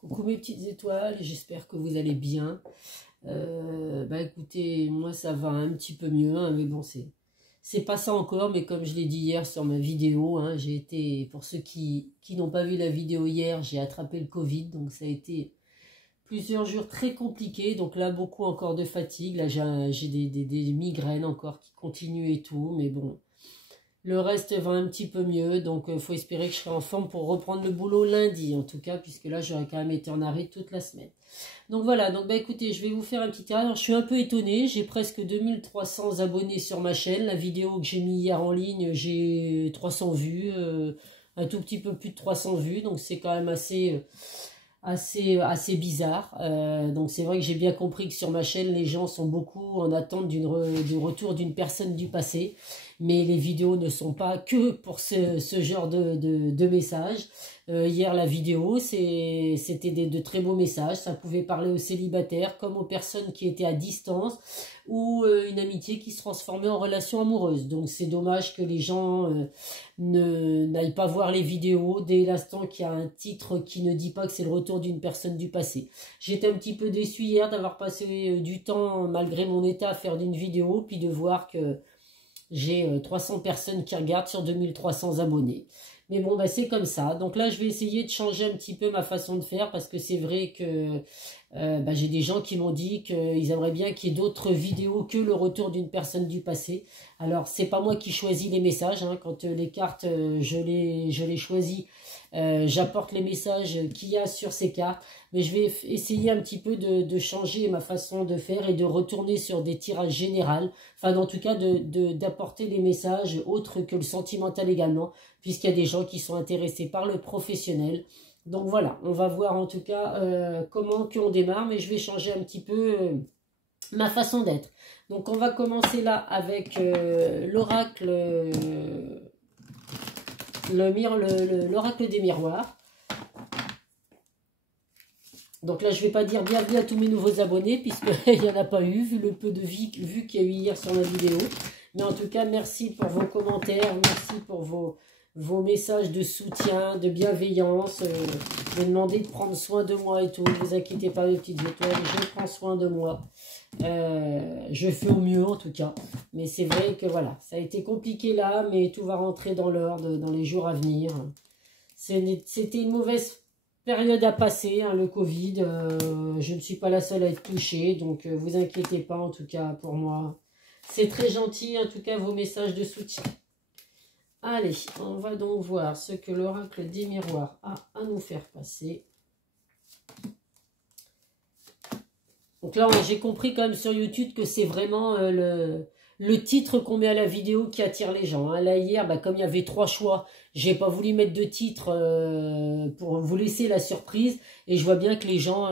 Coucou mes petites étoiles, j'espère que vous allez bien. Écoutez, moi ça va un petit peu mieux, hein, mais bon, c'est pas ça encore, mais comme je l'ai dit hier sur ma vidéo, hein, j'ai été, pour ceux qui n'ont pas vu la vidéo hier, j'ai attrapé le Covid, donc ça a été plusieurs jours très compliqués, donc là beaucoup encore de fatigue, là j'ai des migraines encore qui continuent et tout, mais bon. Le reste va un petit peu mieux, donc il faut espérer que je serai en forme pour reprendre le boulot lundi, en tout cas, puisque là, j'aurais quand même été en arrêt toute la semaine. Donc voilà, donc écoutez, je vais vous faire un petit tirage. Alors, je suis un peu étonnée, j'ai presque 2300 abonnés sur ma chaîne. La vidéo que j'ai mis hier en ligne, j'ai 300 vues, un tout petit peu plus de 300 vues, donc c'est quand même assez bizarre. Donc c'est vrai que j'ai bien compris que sur ma chaîne, les gens sont beaucoup en attente du retour d'une personne du passé. Mais les vidéos ne sont pas que pour ce genre de messages. Hier, la vidéo, c'était de très beaux messages. Ça pouvait parler aux célibataires comme aux personnes qui étaient à distance ou une amitié qui se transformait en relation amoureuse. Donc, c'est dommage que les gens n'aillent pas voir les vidéos dès l'instant qu'il y a un titre qui ne dit pas que c'est le retour d'une personne du passé. J'étais un petit peu déçue hier d'avoir passé du temps, malgré mon état, à faire d'une vidéo, puis de voir que j'ai 300 personnes qui regardent sur 2300 abonnés. Mais bon, c'est comme ça. Donc là, je vais essayer de changer un petit peu ma façon de faire parce que c'est vrai que j'ai des gens qui m'ont dit qu'ils aimeraient bien qu'il y ait d'autres vidéos que le retour d'une personne du passé. Alors, c'est pas moi qui choisis les messages, hein. Quand les cartes, je les choisis, j'apporte les messages qu'il y a sur ces cartes. Mais je vais essayer un petit peu de changer ma façon de faire et de retourner sur des tirages généraux. Enfin, en tout cas, d'apporter des messages autres que le sentimental également, puisqu'il y a des gens qui sont intéressés par le professionnel. Donc voilà, on va voir en tout cas comment qu'on démarre, mais je vais changer un petit peu ma façon d'être. Donc on va commencer là avec l'oracle l'oracle des miroirs. Donc là, je ne vais pas dire bienvenue à tous mes nouveaux abonnés, puisqu'il n'y en a pas eu, vu le peu de vues qu'il y a eu hier sur la vidéo. Mais en tout cas, merci pour vos commentaires, merci pour vos messages de soutien, de bienveillance, de demander de prendre soin de moi et tout. Ne vous inquiétez pas, les petites étoiles, je prends soin de moi. Je fais au mieux en tout cas. Mais c'est vrai que voilà, ça a été compliqué là, mais tout va rentrer dans l'ordre dans les jours à venir. C'était une mauvaise période à passer, hein, le Covid. Je ne suis pas la seule à être touchée, donc vous inquiétez pas en tout cas pour moi. C'est très gentil en tout cas vos messages de soutien. Allez, on va donc voir ce que l'oracle des miroirs a à nous faire passer. Donc là, j'ai compris quand même sur YouTube que c'est vraiment le titre qu'on met à la vidéo qui attire les gens. Hein. Là, hier, comme il y avait 3 choix, j'ai pas voulu mettre de titre pour vous laisser la surprise. Et je vois bien que les gens,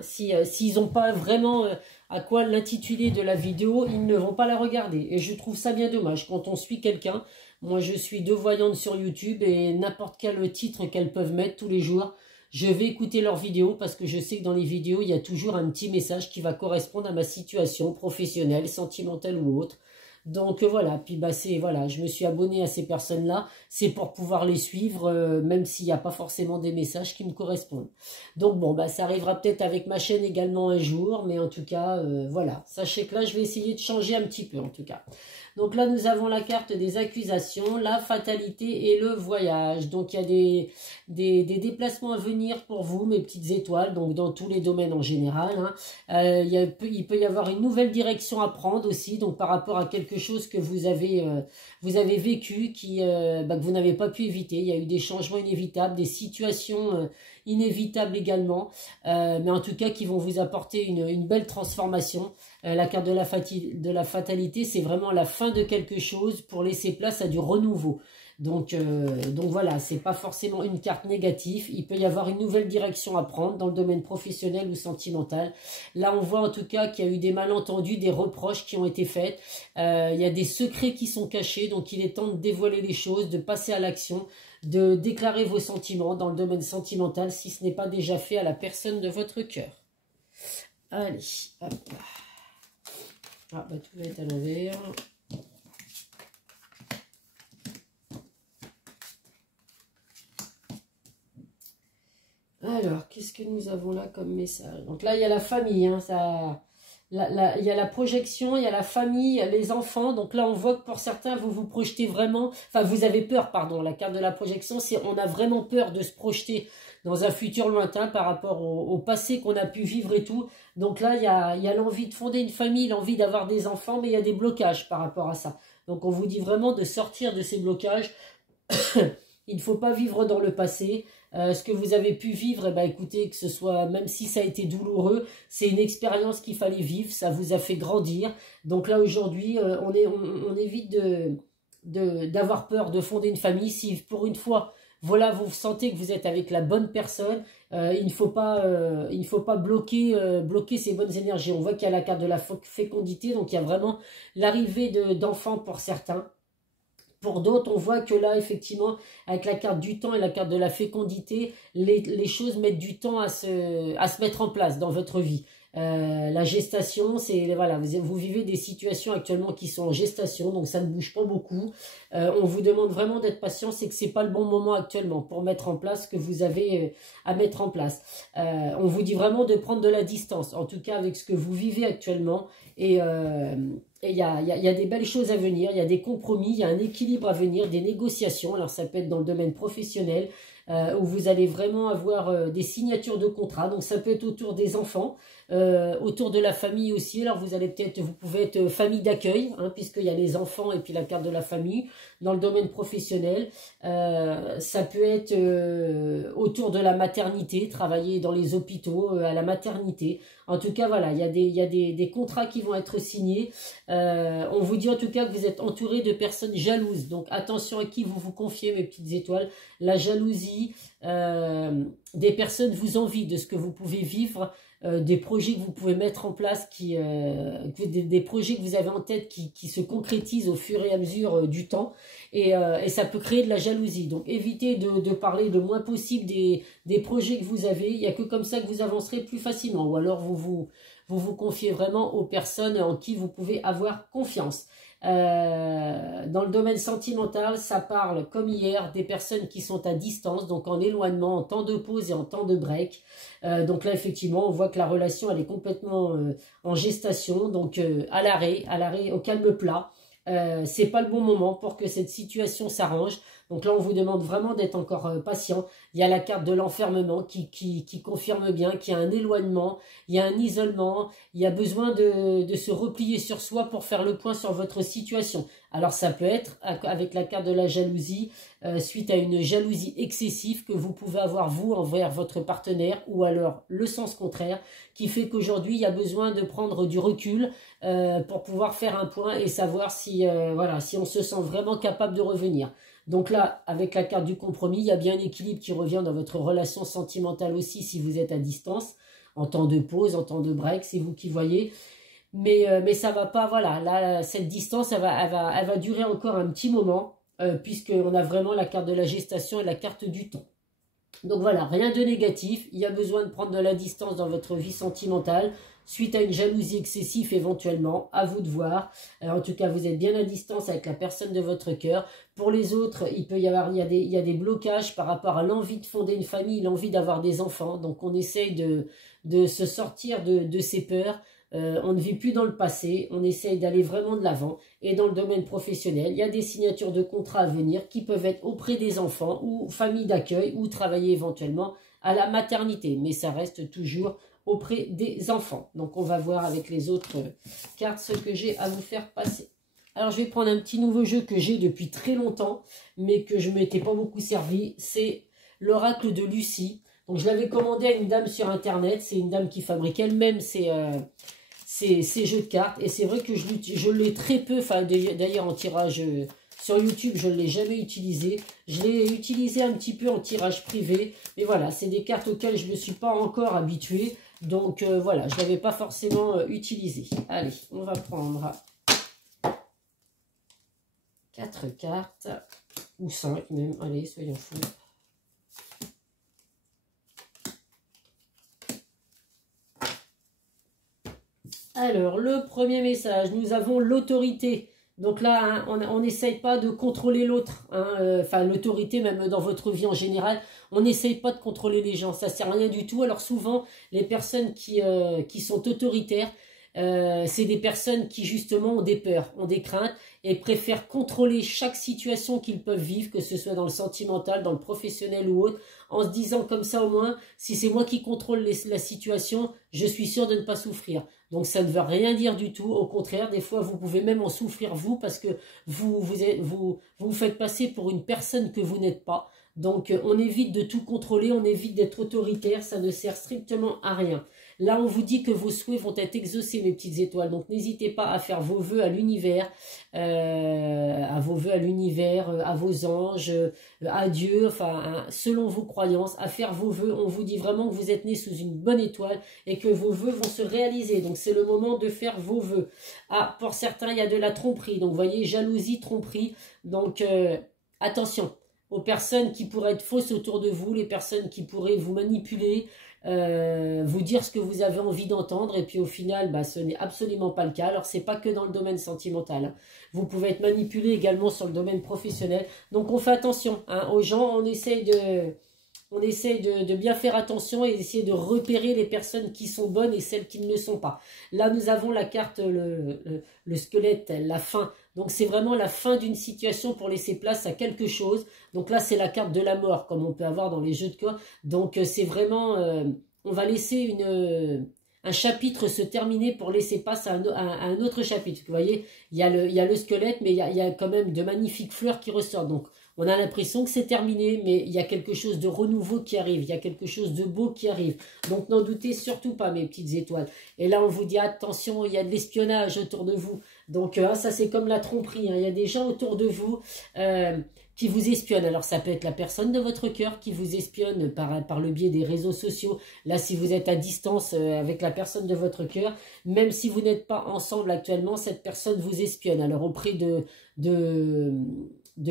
s'ils n'ont pas vraiment à quoi l'intitulé de la vidéo, ils ne vont pas la regarder. Et je trouve ça bien dommage. Quand on suit quelqu'un, moi je suis 2 voyantes sur YouTube et n'importe quel titre qu'elles peuvent mettre tous les jours, je vais écouter leurs vidéos parce que je sais que dans les vidéos, il y a toujours un petit message qui va correspondre à ma situation professionnelle, sentimentale ou autre. Donc voilà, puis voilà, je me suis abonné à ces personnes-là, c'est pour pouvoir les suivre, même s'il n'y a pas forcément des messages qui me correspondent. Donc bon, ça arrivera peut-être avec ma chaîne également un jour, mais en tout cas, voilà. Sachez que là, je vais essayer de changer un petit peu en tout cas. Donc là, nous avons la carte des accusations, la fatalité et le voyage. Donc il y a des déplacements à venir pour vous, mes petites étoiles, donc dans tous les domaines en général. Hein. Il peut y avoir une nouvelle direction à prendre aussi, donc par rapport à quelque chose que vous avez vécu, que vous n'avez pas pu éviter. Il y a eu des changements inévitables, des situations inévitables également, mais en tout cas qui vont vous apporter une belle transformation. La carte de la fatalité, c'est vraiment la fin de quelque chose pour laisser place à du renouveau. Donc voilà, c'est pas forcément une carte négative. Il peut y avoir une nouvelle direction à prendre dans le domaine professionnel ou sentimental. Là, on voit en tout cas qu'il y a eu des malentendus, des reproches qui ont été faits. Il y a des secrets qui sont cachés, donc il est temps de dévoiler les choses, de passer à l'action, de déclarer vos sentiments dans le domaine sentimental si ce n'est pas déjà fait à la personne de votre cœur. Allez, hop là. Ah, tout va être à l'envers. Alors, qu'est-ce que nous avons là comme message? Donc là, il y a la famille, hein, il y a la projection, il y a la famille, les enfants. Donc là, on voit que pour certains, vous vous projetez vraiment, enfin, vous avez peur, pardon. La carte de la projection, c'est on a vraiment peur de se projeter dans un futur lointain par rapport au passé qu'on a pu vivre et tout. Donc là, il y a l'envie de fonder une famille, l'envie d'avoir des enfants, mais il y a des blocages par rapport à ça. Donc on vous dit vraiment de sortir de ces blocages. Il ne faut pas vivre dans le passé. Ce que vous avez pu vivre, eh ben, écoutez, que ce soit, même si ça a été douloureux, c'est une expérience qu'il fallait vivre, ça vous a fait grandir. Donc là, aujourd'hui, on évite d'avoir peur de fonder une famille. Si pour une fois, voilà, vous sentez que vous êtes avec la bonne personne, il ne faut pas bloquer ces bonnes énergies. On voit qu'il y a la carte de la fécondité, donc il y a vraiment l'arrivée d'enfants pour certains. Pour d'autres, on voit que là, effectivement, avec la carte du temps et la carte de la fécondité, les choses mettent du temps à se mettre en place dans votre vie. La gestation, c'est voilà, vous vivez des situations actuellement qui sont en gestation, donc ça ne bouge pas beaucoup. On vous demande vraiment d'être patient, c'est que c'est pas le bon moment actuellement pour mettre en place ce que vous avez à mettre en place. On vous dit vraiment de prendre de la distance, en tout cas avec ce que vous vivez actuellement, et il y a des belles choses à venir, il y a des compromis, il y a un équilibre à venir, des négociations. Alors ça peut être dans le domaine professionnel, où vous allez vraiment avoir des signatures de contrats. Donc ça peut être autour des enfants, autour de la famille aussi. Alors vous pouvez être famille d'accueil, hein, puisqu'il y a les enfants et puis la carte de la famille. Dans le domaine professionnel, ça peut être autour de la maternité, travailler dans les hôpitaux, à la maternité. En tout cas, voilà, il y a des contrats qui vont être signés. On vous dit en tout cas que vous êtes entouré de personnes jalouses. Donc attention à qui vous vous confiez, mes petites étoiles. La jalousie, des personnes vous envient de ce que vous pouvez vivre, des projets que vous pouvez mettre en place, des projets que vous avez en tête qui se concrétisent au fur et à mesure du temps. Et ça peut créer de la jalousie. Donc évitez de parler le moins possible des projets que vous avez. Il n'y a que comme ça que vous avancerez plus facilement. Ou alors vous vous confiez vraiment aux personnes en qui vous pouvez avoir confiance. Dans le domaine sentimental, ça parle, comme hier, des personnes qui sont à distance, donc en éloignement, en temps de pause et en temps de break. Donc là, effectivement, on voit que la relation, elle est complètement en gestation, donc à l'arrêt, au calme plat. C'est pas le bon moment pour que cette situation s'arrange. Donc là, on vous demande vraiment d'être encore patient. Il y a la carte de l'enfermement qui confirme bien qu'il y a un éloignement, il y a un isolement, il y a besoin de se replier sur soi pour faire le point sur votre situation. Alors ça peut être, avec la carte de la jalousie, suite à une jalousie excessive que vous pouvez avoir vous envers votre partenaire, ou alors le sens contraire, qui fait qu'aujourd'hui, il y a besoin de prendre du recul pour pouvoir faire un point et savoir si on se sent vraiment capable de revenir. Donc là, avec la carte du compromis, il y a bien un équilibre qui revient dans votre relation sentimentale aussi si vous êtes à distance, en temps de pause, en temps de break, c'est vous qui voyez. Mais ça va pas, voilà, là, cette distance, elle va durer encore un petit moment, puisqu'on a vraiment la carte de la gestation et la carte du temps. Donc voilà, rien de négatif, il y a besoin de prendre de la distance dans votre vie sentimentale, suite à une jalousie excessive éventuellement, à vous de voir. En tout cas, vous êtes bien à distance avec la personne de votre cœur. Pour les autres, il y a des blocages par rapport à l'envie de fonder une famille, l'envie d'avoir des enfants. Donc on essaye de se sortir de ces peurs. On ne vit plus dans le passé, on essaye d'aller vraiment de l'avant. Et dans le domaine professionnel, il y a des signatures de contrats à venir qui peuvent être auprès des enfants ou famille d'accueil ou travailler éventuellement à la maternité. Mais ça reste toujours auprès des enfants. Donc on va voir avec les autres cartes ce que j'ai à vous faire passer. Alors je vais prendre un petit nouveau jeu que j'ai depuis très longtemps, mais que je ne m'étais pas beaucoup servi. C'est l'oracle de Lucie. Donc je l'avais commandé à une dame sur internet. C'est une dame qui fabrique elle-même ces jeux de cartes. Et c'est vrai que je l'ai très peu, enfin d'ailleurs en tirage sur YouTube, je ne l'ai jamais utilisé. Je l'ai utilisé un petit peu en tirage privé. Mais voilà, c'est des cartes auxquelles je ne me suis pas encore habituée. Donc voilà, je ne l'avais pas forcément utilisé. Allez, on va prendre 4 cartes, ou 5 même. Allez, soyons fous. Alors, le premier message, nous avons l'autorité. Donc là, hein, on n'essaye pas de contrôler l'autre, hein, enfin l'autorité même dans votre vie en général, on n'essaye pas de contrôler les gens, ça sert à rien du tout. Alors souvent, les personnes qui sont autoritaires, c'est des personnes qui justement ont des peurs, ont des craintes et préfèrent contrôler chaque situation qu'ils peuvent vivre, que ce soit dans le sentimental, dans le professionnel ou autre, en se disant comme ça au moins, si c'est moi qui contrôle la situation, je suis sûr de ne pas souffrir. Donc ça ne veut rien dire du tout, au contraire, des fois vous pouvez même en souffrir vous, parce que vous faites passer pour une personne que vous n'êtes pas. Donc on évite de tout contrôler, on évite d'être autoritaire, ça ne sert strictement à rien. Là, on vous dit que vos souhaits vont être exaucés, mes petites étoiles. Donc, n'hésitez pas à faire vos vœux à l'univers, à vos anges, à Dieu, enfin, hein, selon vos croyances, à faire vos vœux. On vous dit vraiment que vous êtes né sous une bonne étoile et que vos vœux vont se réaliser. Donc, c'est le moment de faire vos vœux. Ah, pour certains, il y a de la tromperie. Donc, vous voyez, jalousie, tromperie. Donc, attention aux personnes qui pourraient être fausses autour de vous, les personnes qui pourraient vous manipuler, vous dire ce que vous avez envie d'entendre, et puis au final, bah, ce n'est absolument pas le cas. Alors, c'est pas que dans le domaine sentimental. Vous pouvez être manipulé également sur le domaine professionnel. Donc, on fait attention hein, aux gens, on essaye de bien faire attention et essayer de repérer les personnes qui sont bonnes et celles qui ne le sont pas. Là, nous avons la carte, le squelette, la fin. Donc, c'est vraiment la fin d'une situation pour laisser place à quelque chose. Donc là, c'est la carte de la mort, comme on peut avoir dans les jeux de cartes. Donc, c'est vraiment... on va laisser un chapitre se terminer pour laisser place à un autre chapitre. Vous voyez, il y a le squelette, mais il y a quand même de magnifiques fleurs qui ressortent. Donc, on a l'impression que c'est terminé, mais il y a quelque chose de renouveau qui arrive. Il y a quelque chose de beau qui arrive. Donc, n'en doutez surtout pas, mes petites étoiles. Et là, on vous dit, attention, il y a de l'espionnage autour de vous. Donc, ça, c'est comme la tromperie. Hein. Il y a des gens autour de vous qui vous espionnent. Alors, ça peut être la personne de votre cœur qui vous espionne par le biais des réseaux sociaux. Là, si vous êtes à distance avec la personne de votre cœur, même si vous n'êtes pas ensemble actuellement, cette personne vous espionne. Alors, auprès de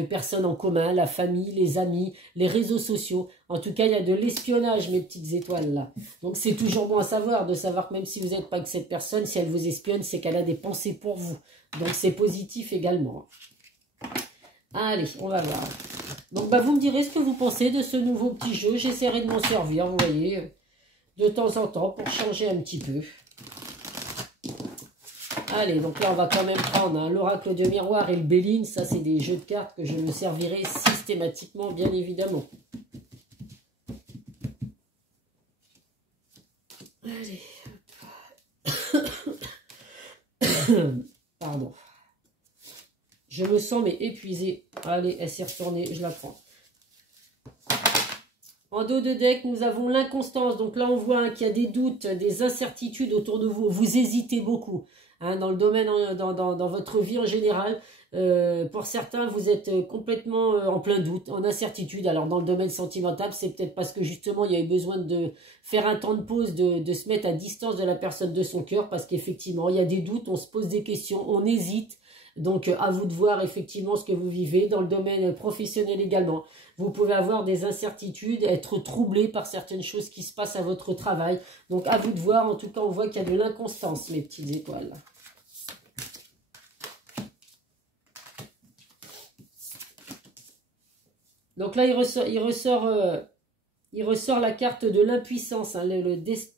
personnes en commun, la famille, les amis, les réseaux sociaux. En tout cas, il y a de l'espionnage, mes petites étoiles, là. Donc, c'est toujours bon à savoir, de savoir que même si vous n'êtes pas avec cette personne, si elle vous espionne, c'est qu'elle a des pensées pour vous. Donc, c'est positif également. Allez, on va voir. Donc, bah, vous me direz ce que vous pensez de ce nouveau petit jeu. J'essaierai de m'en servir, vous voyez, de temps en temps, pour changer un petit peu. Allez, donc là, on va quand même prendre hein, l'oracle de miroir et le Béline. Ça, c'est des jeux de cartes que je me servirai systématiquement, bien évidemment. Allez. Pardon. Je me sens, mais épuisée. Allez, elle s'est retournée, je la prends. En dos de deck, nous avons l'inconstance. Donc là, on voit hein, qu'il y a des doutes, des incertitudes autour de vous. Vous hésitez beaucoup. Hein, dans le domaine, dans votre vie en général, pour certains, vous êtes complètement en plein doute, en incertitude. Alors, dans le domaine sentimental, c'est peut-être parce que justement, il y a eu besoin de faire un temps de pause, de se mettre à distance de la personne de son cœur, parce qu'effectivement, il y a des doutes, on se pose des questions, on hésite. Donc, à vous de voir effectivement ce que vous vivez. Dans le domaine professionnel également, vous pouvez avoir des incertitudes, être troublé par certaines choses qui se passent à votre travail. Donc, à vous de voir. En tout cas, on voit qu'il y a de l'inconstance, mes petites étoiles. Donc là, il ressort la carte de l'impuissance, hein, le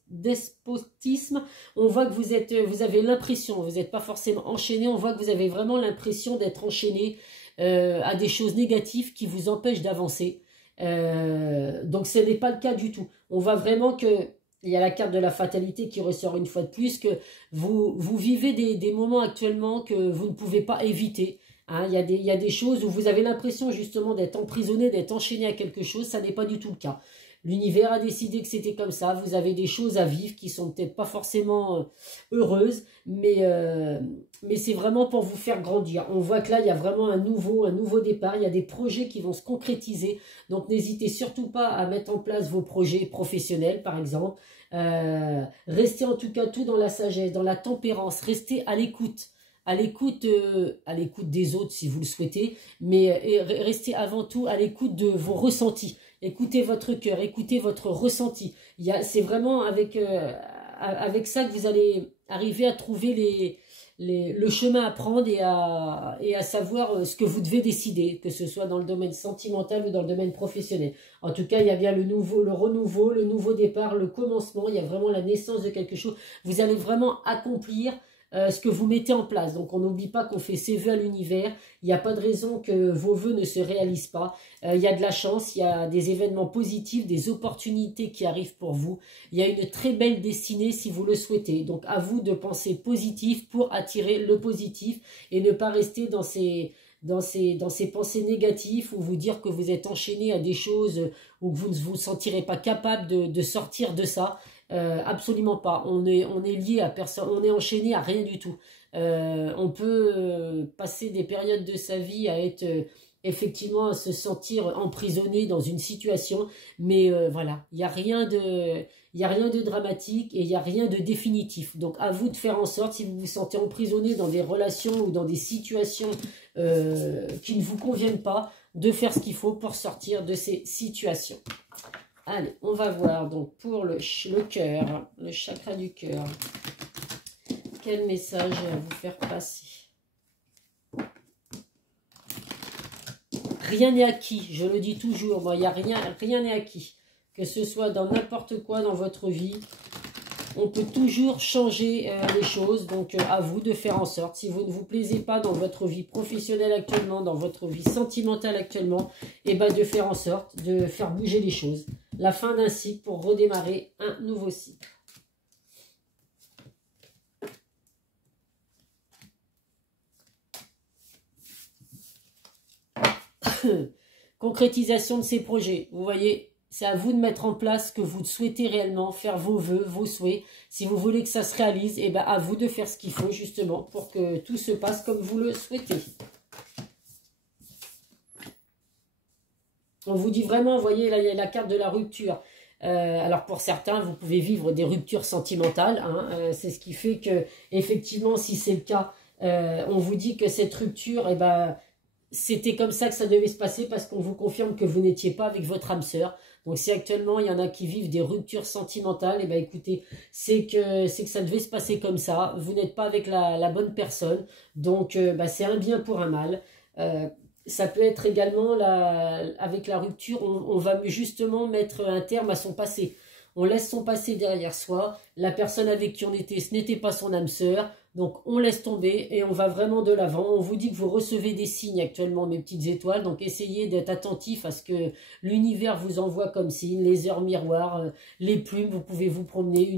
despotisme. On voit que vous avez l'impression, vous n'êtes pas forcément enchaîné, on voit que vous avez vraiment l'impression d'être enchaîné à des choses négatives qui vous empêchent d'avancer. Donc ce n'est pas le cas du tout. On voit vraiment que il y a la carte de la fatalité qui ressort une fois de plus, que vous vivez des moments actuellement que vous ne pouvez pas éviter. Hein, il y a des choses où vous avez l'impression justement d'être emprisonné, d'être enchaîné à quelque chose. Ça n'est pas du tout le cas. L'univers a décidé que c'était comme ça. Vous avez des choses à vivre qui sont peut-être pas forcément heureuses, mais c'est vraiment pour vous faire grandir. On voit que là, il y a vraiment un nouveau départ. Il y a des projets qui vont se concrétiser. Donc, n'hésitez surtout pas à mettre en place vos projets professionnels, par exemple. Restez en tout cas tout dans la sagesse, dans la tempérance. Restez à l'écoute. À l'écoute des autres si vous le souhaitez, mais restez avant tout à l'écoute de vos ressentis. Écoutez votre cœur, écoutez votre ressenti. C'est vraiment avec ça que vous allez arriver à trouver le chemin à prendre et à savoir ce que vous devez décider, que ce soit dans le domaine sentimental ou dans le domaine professionnel. En tout cas, il y a bien le renouveau, le nouveau départ, le commencement, il y a vraiment la naissance de quelque chose. Vous allez vraiment accomplir ce que vous mettez en place. Donc on n'oublie pas qu'on fait ses vœux à l'univers, il n'y a pas de raison que vos vœux ne se réalisent pas. Il y a de la chance, il y a des événements positifs, des opportunités qui arrivent pour vous. Il y a une très belle destinée si vous le souhaitez. Donc à vous de penser positif pour attirer le positif et ne pas rester dans ces pensées négatives ou vous dire que vous êtes enchaîné à des choses ou que vous ne vous sentirez pas capable de sortir de ça. Absolument pas. On est lié à personne, on est enchaîné à rien du tout. On peut passer des périodes de sa vie à être effectivement à se sentir emprisonné dans une situation, mais voilà, il n'y a rien de dramatique et il n'y a rien de définitif. Donc à vous de faire en sorte, si vous vous sentez emprisonné dans des relations ou dans des situations qui ne vous conviennent pas, de faire ce qu'il faut pour sortir de ces situations. Allez, on va voir donc pour le cœur, le chakra du cœur. Quel message à vous faire passer? Rien n'est acquis, je le dis toujours, moi, il n'y a rien n'est acquis. Que ce soit dans n'importe quoi dans votre vie, on peut toujours changer les choses, donc à vous de faire en sorte, si vous ne vous plaisez pas dans votre vie professionnelle actuellement, dans votre vie sentimentale actuellement, et ben de faire en sorte de faire bouger les choses. La fin d'un cycle pour redémarrer un nouveau cycle. Concrétisation de ces projets, vous voyez. C'est à vous de mettre en place ce que vous souhaitez réellement, faire vos vœux, vos souhaits. Si vous voulez que ça se réalise, et ben à vous de faire ce qu'il faut justement pour que tout se passe comme vous le souhaitez. On vous dit vraiment, vous voyez, là il y a la carte de la rupture. Alors pour certains, vous pouvez vivre des ruptures sentimentales. Hein, c'est ce qui fait que, effectivement, si c'est le cas, on vous dit que cette rupture, eh ben, c'était comme ça que ça devait se passer parce qu'on vous confirme que vous n'étiez pas avec votre âme sœur. Donc si actuellement il y en a qui vivent des ruptures sentimentales, et ben écoutez, c'est que ça devait se passer comme ça. Vous n'êtes pas avec la bonne personne, donc c'est un bien pour un mal. Ça peut être également avec la rupture, on va justement mettre un terme à son passé. On laisse son passé derrière soi. La personne avec qui on était, ce n'était pas son âme sœur. Donc, on laisse tomber et on va vraiment de l'avant. On vous dit que vous recevez des signes actuellement, mes petites étoiles. Donc, essayez d'être attentif à ce que l'univers vous envoie comme signe. Les heures miroirs, les plumes, vous pouvez vous promener.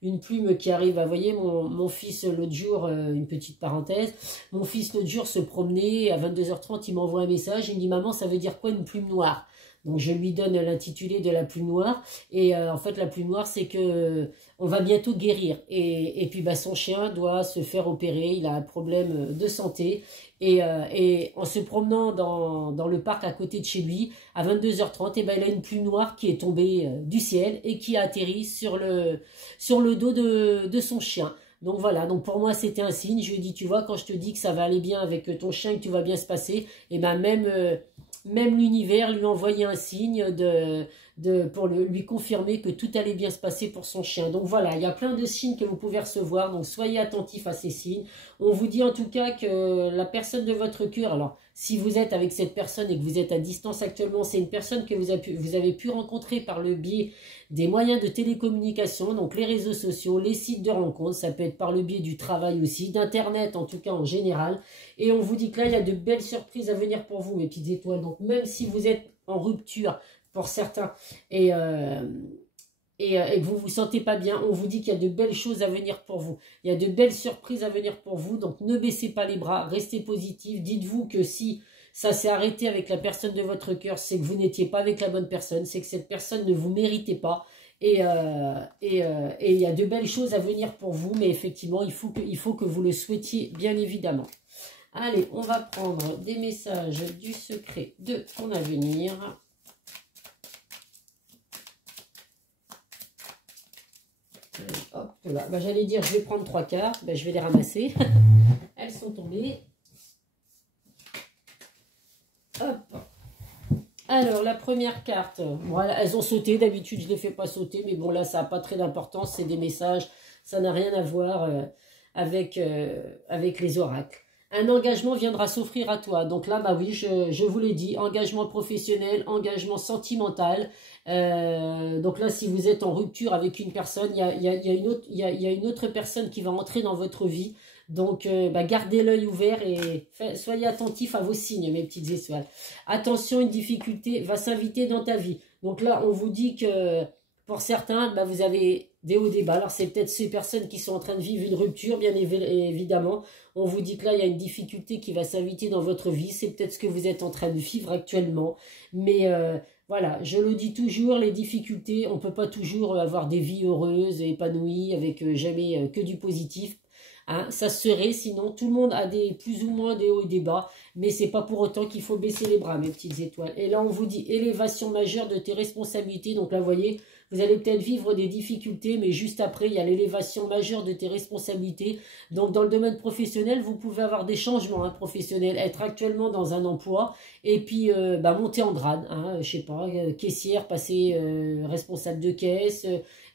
Une plume qui arrive. Vous voyez, mon fils, l'autre jour, une petite parenthèse, mon fils, l'autre jour, se promenait à 22h30. Il m'envoie un message. Il me dit, maman, ça veut dire quoi une plume noire? Donc je lui donne l'intitulé de la plume noire et en fait la plume noire c'est que on va bientôt guérir et puis son chien doit se faire opérer, il a un problème de santé et en se promenant dans le parc à côté de chez lui à 22h30 il a une plume noire qui est tombée du ciel et qui a atterri sur le dos de son chien. Donc voilà, donc pour moi c'était un signe, je lui ai dit tu vois quand je te dis que ça va aller bien avec ton chien et que tout va bien se passer, et même l'univers lui envoyait un signe pour lui confirmer que tout allait bien se passer pour son chien. Donc voilà, il y a plein de signes que vous pouvez recevoir, donc soyez attentifs à ces signes. On vous dit en tout cas que la personne de votre cœur, alors si vous êtes avec cette personne et que vous êtes à distance actuellement, c'est une personne que vous avez pu rencontrer par le biais des moyens de télécommunication, donc les réseaux sociaux, les sites de rencontres, ça peut être par le biais du travail aussi, d'internet en tout cas en général. Et on vous dit que là, il y a de belles surprises à venir pour vous, mes petites étoiles. Donc même si vous êtes en rupture pour certains et que vous ne vous sentez pas bien, on vous dit qu'il y a de belles choses à venir pour vous. Il y a de belles surprises à venir pour vous, donc ne baissez pas les bras, restez positif. Dites-vous que si ça s'est arrêté avec la personne de votre cœur, c'est que vous n'étiez pas avec la bonne personne, c'est que cette personne ne vous méritait pas. Et il y a de belles choses à venir pour vous, mais effectivement, il faut que vous le souhaitiez, bien évidemment. Allez, on va prendre des messages du secret de ton avenir. Hop là, j'allais dire je vais prendre 3 cartes, je vais les ramasser. Elles sont tombées. Hop. Alors la première carte, voilà, elles ont sauté, d'habitude je ne les fais pas sauter, mais bon là ça n'a pas très d'importance, c'est des messages, ça n'a rien à voir. avec les oracles. Un engagement viendra s'offrir à toi. Donc là, bah oui, je vous l'ai dit, engagement professionnel, engagement sentimental. Donc là, si vous êtes en rupture avec une personne, il y a une autre personne qui va entrer dans votre vie. Donc, bah, gardez l'œil ouvert et soyez attentifs à vos signes, mes petites étoiles. Attention, une difficulté va s'inviter dans ta vie. Donc là, on vous dit que pour certains, bah, vous avez des hauts, des bas. Alors, c'est peut-être ces personnes qui sont en train de vivre une rupture, bien évidemment. On vous dit que là, il y a une difficulté qui va s'inviter dans votre vie. C'est peut-être ce que vous êtes en train de vivre actuellement. Mais voilà, je le dis toujours, les difficultés, on ne peut pas toujours avoir des vies heureuses, épanouies, avec jamais que du positif. Hein, ça serait, sinon tout le monde a plus ou moins des hauts et des bas, mais c'est pas pour autant qu'il faut baisser les bras, mes petites étoiles. Et là, on vous dit élévation majeure de tes responsabilités. Donc là, vous voyez, vous allez peut-être vivre des difficultés, mais juste après, il y a l'élévation majeure de tes responsabilités. Donc dans le domaine professionnel, vous pouvez avoir des changements professionnels, être actuellement dans un emploi, et puis bah, monter en grade, hein, je sais pas, caissière, passer responsable de caisse,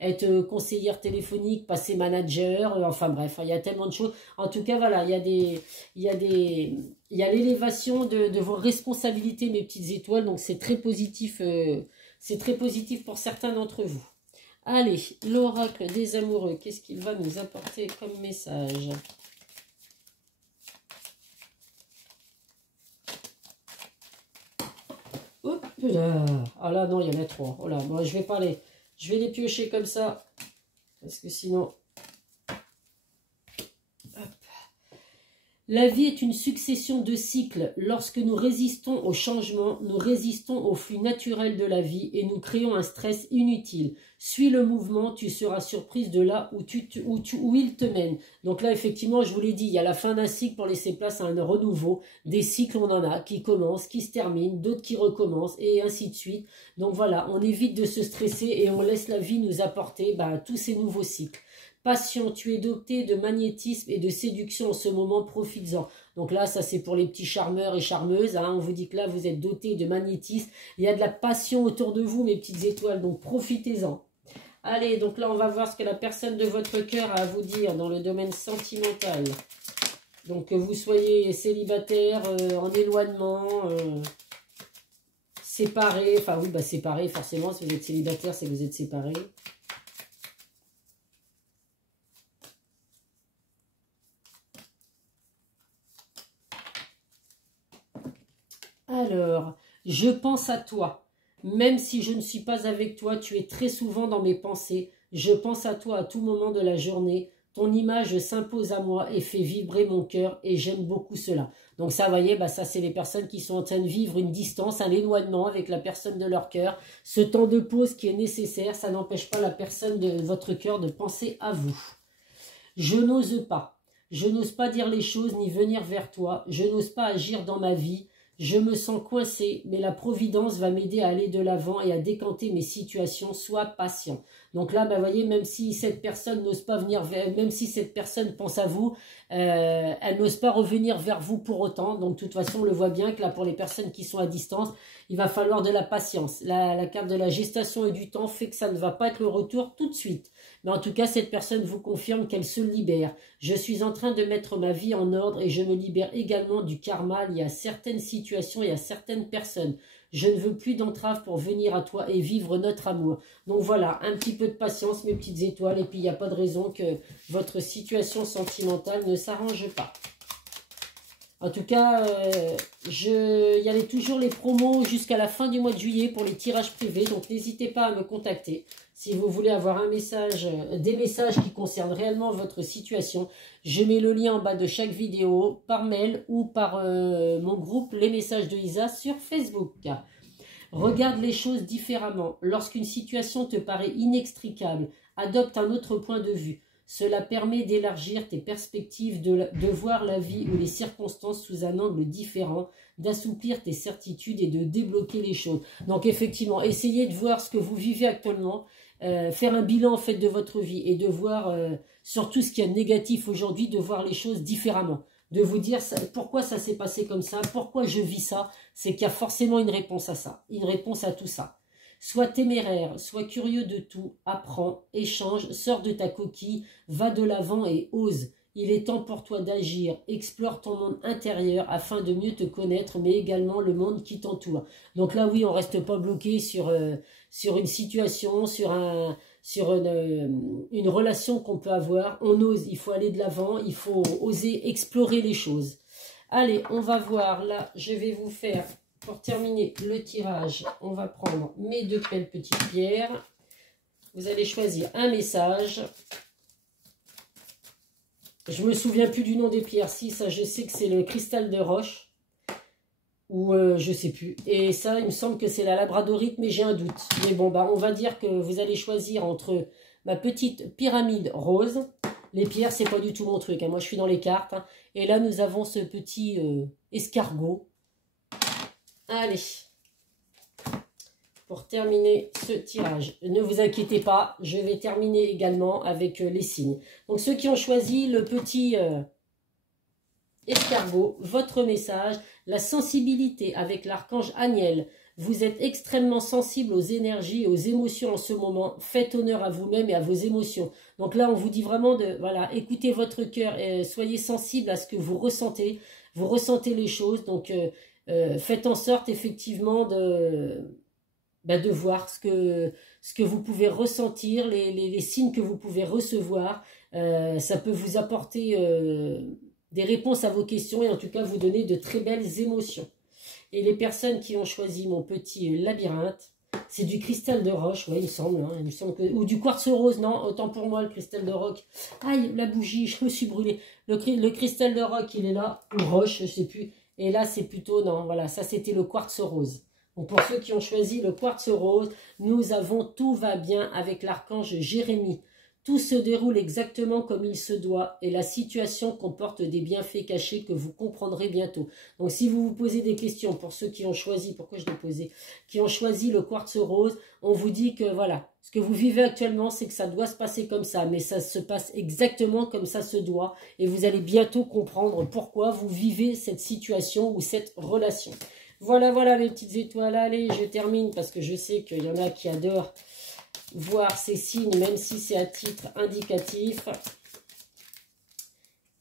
être conseillère téléphonique, passer manager, enfin bref, il y a tellement de choses. En tout cas, voilà, il y a l'élévation de vos responsabilités, mes petites étoiles, donc c'est très positif, pour certains d'entre vous. Allez, l'oracle des amoureux, qu'est-ce qu'il va nous apporter comme message ? Hop là. Ah là, non, il y en a trois. Oh là, bon, je vais les piocher comme ça, parce que sinon... Hop. La vie est une succession de cycles. Lorsque nous résistons au changement, nous résistons au flux naturel de la vie et nous créons un stress inutile. Suis le mouvement, tu seras surprise de là où il te mène. Donc là, effectivement, je vous l'ai dit, il y a la fin d'un cycle pour laisser place à un renouveau. Des cycles, on en a qui commencent, qui se terminent, d'autres qui recommencent et ainsi de suite. Donc voilà, on évite de se stresser et on laisse la vie nous apporter tous ces nouveaux cycles. Passion, tu es doté de magnétisme et de séduction en ce moment, profites-en. Donc là, ça c'est pour les petits charmeurs et charmeuses. Hein. On vous dit que là, vous êtes doté de magnétisme. Il y a de la passion autour de vous, mes petites étoiles, donc profitez-en. Allez, donc là, on va voir ce que la personne de votre cœur a à vous dire dans le domaine sentimental. Donc que vous soyez célibataire, en éloignement, séparé. Enfin oui, séparé, forcément, si vous êtes célibataire, c'est que vous êtes séparé. Alors, je pense à toi. Même si je ne suis pas avec toi, tu es très souvent dans mes pensées. Je pense à toi à tout moment de la journée. Ton image s'impose à moi et fait vibrer mon cœur et j'aime beaucoup cela. Donc ça, vous voyez, ça c'est les personnes qui sont en train de vivre une distance, un éloignement avec la personne de leur cœur. Ce temps de pause qui est nécessaire, ça n'empêche pas la personne de votre cœur de penser à vous. Je n'ose pas. Je n'ose pas dire les choses ni venir vers toi. Je n'ose pas agir dans ma vie. Je me sens coincé, mais la providence va m'aider à aller de l'avant et à décanter mes situations. Sois patient. Donc là, vous voyez, même si cette personne n'ose pas venir vers, même si cette personne pense à vous, elle n'ose pas revenir vers vous pour autant. Donc de toute façon, on le voit bien que là, pour les personnes qui sont à distance, il va falloir de la patience. La carte de la gestation et du temps fait que ça ne va pas être le retour tout de suite. Mais en tout cas, cette personne vous confirme qu'elle se libère. Je suis en train de mettre ma vie en ordre et je me libère également du karma lié à certaines situations et à certaines personnes. Je ne veux plus d'entrave pour venir à toi et vivre notre amour. Donc voilà, un petit peu de patience, mes petites étoiles. Et puis, il n'y a pas de raison que votre situation sentimentale ne s'arrange pas. En tout cas, il y avait toujours les promos jusqu'à la fin du mois de juillet pour les tirages privés. Donc, n'hésitez pas à me contacter si vous voulez avoir un message, des messages qui concernent réellement votre situation. Je mets le lien en bas de chaque vidéo, par mail ou par mon groupe Les Messages de Isa sur Facebook. Regarde les choses différemment. Lorsqu'une situation te paraît inextricable, adopte un autre point de vue. Cela permet d'élargir tes perspectives, de voir la vie ou les circonstances sous un angle différent, d'assouplir tes certitudes et de débloquer les choses. Donc effectivement, essayez de voir ce que vous vivez actuellement, faire un bilan en fait de votre vie et de voir surtout ce qu'il y a de négatif aujourd'hui, de voir les choses différemment. De vous dire pourquoi ça s'est passé comme ça, pourquoi je vis ça, c'est qu'il y a forcément une réponse à ça, une réponse à tout ça. Sois téméraire, sois curieux de tout, apprends, échange, sors de ta coquille, va de l'avant et ose. Il est temps pour toi d'agir. Explore ton monde intérieur afin de mieux te connaître, mais également le monde qui t'entoure. Donc là, oui, on reste pas bloqué sur une situation, sur une relation qu'on peut avoir. On ose, il faut aller de l'avant, il faut oser explorer les choses. Allez, on va voir. Là, je vais vous faire, pour terminer le tirage, on va prendre mes 2 belles petites pierres. Vous allez choisir un message. Je me souviens plus du nom des pierres. Si, ça, je sais que c'est le cristal de roche. Ou je sais plus. Et ça, il me semble que c'est la labradorite, mais j'ai un doute. Mais bon, bah, on va dire que vous allez choisir entre ma petite pyramide rose. Les pierres, c'est pas du tout mon truc, hein. Moi, je suis dans les cartes, hein. Et là, nous avons ce petit escargot. Allez. Pour terminer ce tirage. Ne vous inquiétez pas, je vais terminer également avec les signes. Donc ceux qui ont choisi le petit escargot, votre message, la sensibilité avec l'archange Aniel. Vous êtes extrêmement sensible aux énergies et aux émotions en ce moment. Faites honneur à vous-même et à vos émotions. Donc là, on vous dit vraiment de, voilà, écoutez votre cœur et soyez sensible à ce que vous ressentez. Vous ressentez les choses, donc faites en sorte effectivement de voir ce que vous pouvez ressentir, les signes que vous pouvez recevoir. Ça peut vous apporter des réponses à vos questions et en tout cas vous donner de très belles émotions. Et les personnes qui ont choisi mon petit labyrinthe, c'est du cristal de roche, ouais, il me semble, hein, il me semble que, ou du quartz rose, non, autant pour moi le cristal de roc. Aïe, la bougie, je me suis brûlée. Le cristal de roc, il est là, ou roche, je sais plus. Et là, c'est plutôt, non, voilà, ça c'était le quartz rose. Donc pour ceux qui ont choisi le quartz rose, nous avons tout va bien avec l'archange Jérémie. Tout se déroule exactement comme il se doit et la situation comporte des bienfaits cachés que vous comprendrez bientôt. Donc si vous vous posez des questions pour ceux qui ont choisi, pourquoi je l'ai posé, qui ont choisi le quartz rose, on vous dit que voilà, ce que vous vivez actuellement, c'est que ça doit se passer comme ça, mais ça se passe exactement comme ça se doit et vous allez bientôt comprendre pourquoi vous vivez cette situation ou cette relation. Voilà, voilà mes petites étoiles. Allez, je termine parce que je sais qu'il y en a qui adorent voir ces signes, même si c'est à titre indicatif.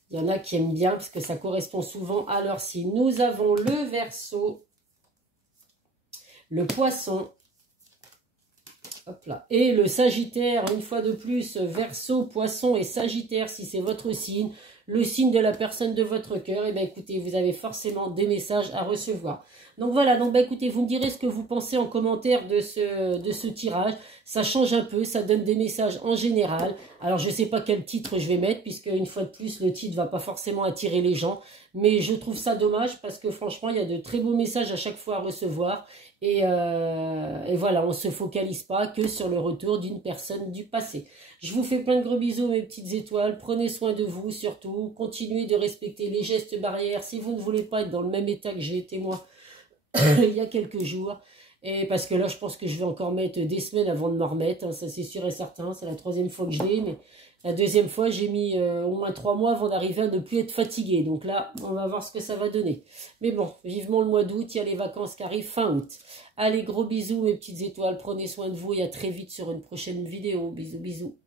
Il y en a qui aiment bien parce que ça correspond souvent à leur signe. Nous avons le Verseau, le Poisson, hop là, et le Sagittaire. Une fois de plus, Verseau, Poisson et Sagittaire, si c'est votre signe, le signe de la personne de votre cœur, et bien écoutez, vous avez forcément des messages à recevoir. Donc voilà, donc écoutez, vous me direz ce que vous pensez en commentaire de ce tirage. Ça change un peu, ça donne des messages en général. Alors je ne sais pas quel titre je vais mettre, puisque une fois de plus, le titre ne va pas forcément attirer les gens. Mais je trouve ça dommage, parce que franchement, il y a de très beaux messages à chaque fois à recevoir. Et voilà, on ne se focalise pas que sur le retour d'une personne du passé. Je vous fais plein de gros bisous, mes petites étoiles. Prenez soin de vous, surtout. Continuez de respecter les gestes barrières. Si vous ne voulez pas être dans le même état que j'ai été moi, il y a quelques jours, et parce que là je pense que je vais encore mettre des semaines avant de m'en remettre, hein, ça c'est sûr et certain. C'est la 3e fois que je l'ai, mais la 2e fois j'ai mis au moins 3 mois avant d'arriver à ne plus être fatigué. Donc là on va voir ce que ça va donner, mais bon, vivement le mois d'août, il y a les vacances qui arrivent fin août. Allez, gros bisous mes petites étoiles, prenez soin de vous et à très vite sur une prochaine vidéo. Bisous bisous.